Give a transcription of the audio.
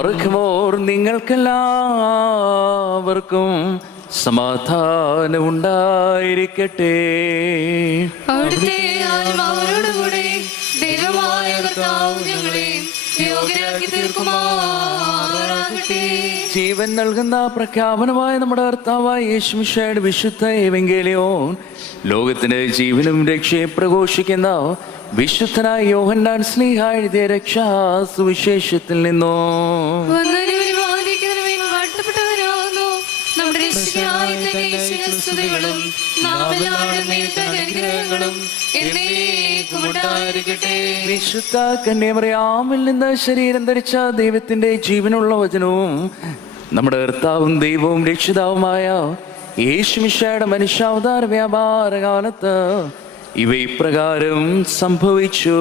പാർക്കുമോർ നിങ്ങൾക്കെല്ലാവർക്കും സമാധാനം ഉണ്ടായിരിക്കട്ടെ. അവിടുത്തെ ആത്മാവോടുകൂടെ ദൈവമായ കർത്താവ് ഞങ്ങളെ യോഗ്യരാക്കി തീർക്കുമാറാകട്ടെ. ജീവൻ നൽകുന്ന പ്രഖ്യാപനമായ നമ്മുടെ കർത്താവായ യേശുമിശിഹായുടെ വിശുദ്ധ എവങ്കേലിയോൻ ലോകത്തിന് ജീവനും രക്ഷയും പ്രഘോഷിക്കുന്ന വിശുദ്ധനായ യോഹന്നാൻ ശ്ലീഹ എഴുതിയ രക്ഷാ സുവിശേഷത്തിൽ നിന്നോ വിശുദ്ധ കന്യാമറിയാമിൽ നിന്ന് ശരീരം ധരിച്ച ദൈവത്തിന്റെ ജീവനുള്ള വചനവും നമ്മുടെ കർത്താവും ദൈവവും രക്ഷിതാവുമായ യേശുമിശിഹായുടെ മനുഷ്യാവതാര വ്യാപാര കാലത്ത് ഇവ ഇപ്രകാരം സംഭവിച്ചു.